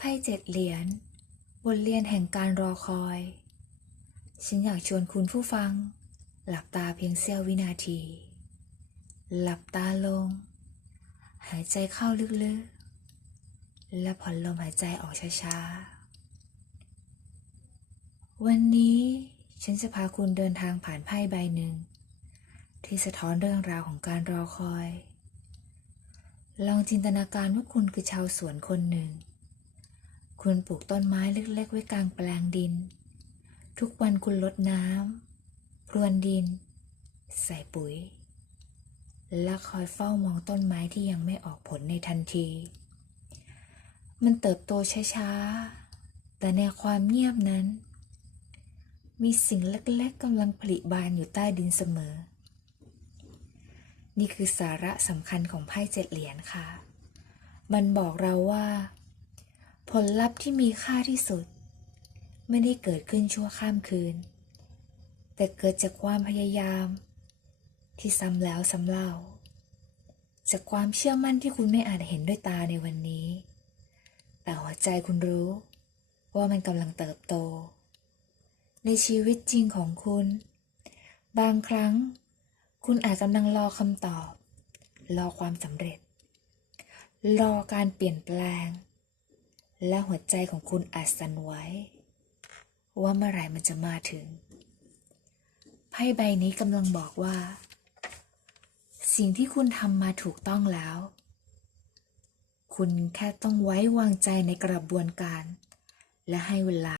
ไพ่เจ็ดเหรียญบทเรียนแห่งการรอคอย ฉันอยากชวนคุณผู้ฟัง หลับตาเพียงเสี้ยววินาที หลับตาลง หายใจเข้าลึกๆ และผ่อนลมหายใจออกช้าๆ วันนี้ฉันจะพาคุณเดินทางผ่านไพ่ใบหนึ่ง ที่สะท้อนเรื่องราวของการรอคอย ลองจินตนาการว่าคุณคือชาวสวนคนหนึ่ง คุณปลูกต้นไม้เล็กๆ ไว้กลางแปลงดิน ทุกวันคุณลดน้ำพรวนดิน ใส่ปุ๋ย และคอยเฝ้ามองต้นไม้ที่ยังไม่ออกผลในทันที มันเติบโตช้าๆ แต่ในความเงียบนั้น มีสิ่งเล็กๆกำลังผลิบานอยู่ใต้ดินเสมอ นี่คือสาระสำคัญของไพ่เจ็ดเหรียญค่ะ มันบอกเราว่า ผลลัพธ์ที่มีค่าที่สุด ไม่ได้เกิดขึ้นชั่วข้ามคืน แต่เกิดจากความพยายาม ที่ซ้ำแล้วซ้ำเล่า จากความเชื่อมั่นที่คุณไม่อาจเห็นด้วยตาในวันนี้ แต่หัวใจคุณรู้ว่ามันกำลังเติบโต ในชีวิตจริงของคุณ บางครั้ง คุณอาจกำลังรอคำตอบ รอความสำเร็จ รอการเปลี่ยนแปลง และหัวใจของคุณอาจสั่นไหวว่าเมื่อไรมันจะมาถึง ไพ่ใบนี้กำลังบอกว่า สิ่งที่คุณทำมาถูกต้องแล้ว คุณแค่ต้องไว้วางใจในกระบวนการ และให้เวลา